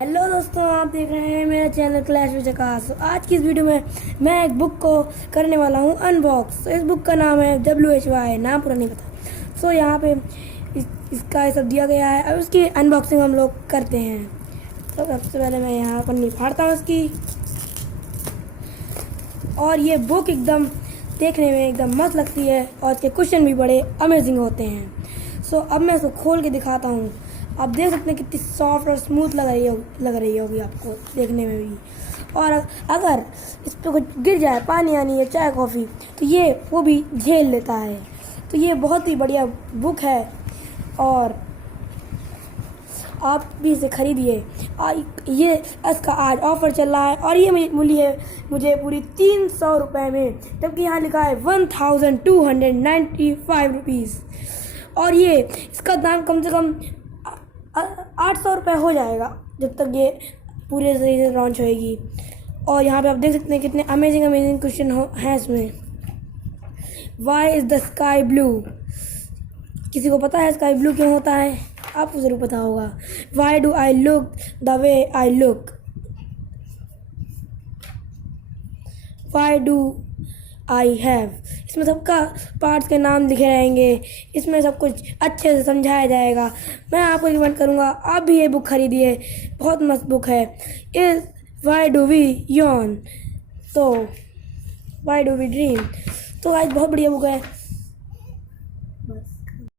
Hello दोस्तों, आप देख रहे हैं मेरा चैनल क्लैश विद आकाश। आज की इस वीडियो में मैं एक बुक को करने वाला हूं अनबॉक्स। इस बुक का नाम है WHY, नाम पूरा नहीं पता। यहाँ पे इसका सब दिया गया है। अब उसकी अनबॉक्सिंग हम लोग करते हैं। तो सबसे पहले मैं यहाँ पन्नी फाड़ता हूँ इसकी। और ये बुक एकदम देखने में एकदम मस्त लगती है और इसके क्वेश्चन भी बड़े अमेजिंग होते हैं। अब मैं इसको खोल के दिखाता हूँ। आप देख सकते हैं कितनी सॉफ्ट और स्मूथ लग रही होगी आपको देखने में भी। और अगर इस पर कुछ गिर जाए, पानी आनी या चाय कॉफ़ी, तो ये वो भी झेल लेता है। तो ये बहुत ही बढ़िया बुक है और आप भी इसे खरीदिए। ये इसका आज ऑफ़र चल रहा है और ये मिली है मुझे पूरी 300 रुपये में, जबकि यहाँ लिखा है 1295 रुपीज़। और ये इसका दाम कम से कम 800 रुपये हो जाएगा जब तक ये पूरे सही से लॉन्च होएगी। और यहाँ पे आप देख सकते हैं कितने अमेजिंग क्वेश्चन हैं इसमें। Why is the sky blue? किसी को पता है स्काई ब्लू क्यों होता है? आपको ज़रूर पता होगा। Why do I look the way I look? Why do I have? इसमें सबका पार्ट्स के नाम लिखे रहेंगे। इसमें सब कुछ अच्छे से समझाया जाएगा। मैं आपको रिकमेंड करूँगा आप भी ये बुक खरीदिए, बहुत मस्त बुक है। Is why do we yawn? तो वाई डू वी ड्रीम? तो आज बहुत बढ़िया बुक है।